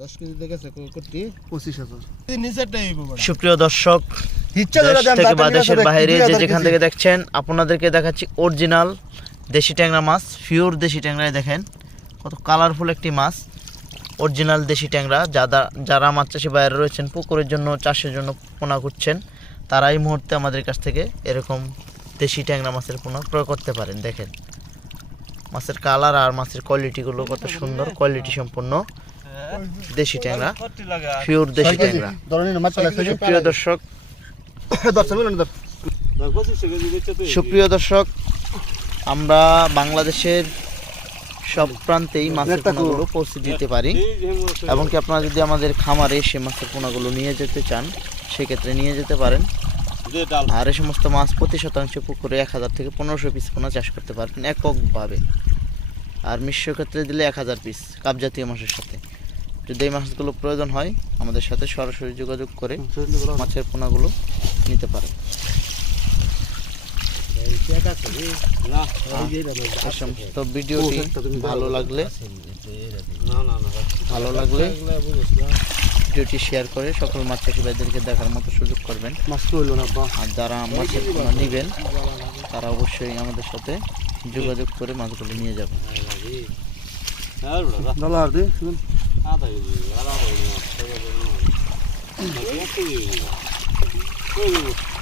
মানে। সুপ্রিয় দর্শক থেকে বাইরে যেখান থেকে দেখছেন আপনাদেরকে দেখাচ্ছি অরিজিনাল দেশি ট্যাংরা মাছ দেশি দেখেন কত কালারফুল একটি মাছ অরিজিনাল দেশি ট্যাংরা যারা যারা মাছ চাষি বাইরে রয়েছেন পুকুরের জন্য চাষের জন্য পোনা করছেন তারা এই মুহূর্তে আমাদের কাছ থেকে এরকম দেশি ট্যাংরা মাছের পোনা ক্রয় করতে পারেন দেখেন মাছের কালার আর মাছের কোয়ালিটিগুলো কত সুন্দর কোয়ালিটি সম্পন্ন দেশি ট্যাংরা পিওর দেশি দর্শক সুপ্রিয় দর্শক আমরা বাংলাদেশের সব প্রান্তেই মাছের পোনাগুলো পৌঁছে দিতে পারি এবং কি আপনারা যদি আমাদের খামারে সে মাছের পোনাগুলো নিয়ে যেতে চান সেক্ষেত্রে নিয়ে যেতে পারেন আর এই সমস্ত মাছ প্রতি শতাংশ পুকুরে এক হাজার থেকে পনেরোশো পিস পোনা চাষ করতে পারবেন এককভাবে আর মিশ্র ক্ষেত্রে দিলে এক হাজার পিস কাপ জাতীয় মাছের সাথে যদি এই মাছগুলো প্রয়োজন হয় আমাদের সাথে সরাসরি যোগাযোগ করে মাছের পোনাগুলো নিতে পারে তো ভিডিওটি ভালো লাগলে ভালো লাগলে ভিডিওটি শেয়ার করে সকল মাছ চাষিবাদেরকে দেখার মতো সুযোগ করবেন আর যারা মাছের পোনা নেবেন তারা অবশ্যই আমাদের সাথে যোগাযোগ করে মাছগুলো নিয়ে যাবেন 他都饿了都，喝点水，别睡，睡。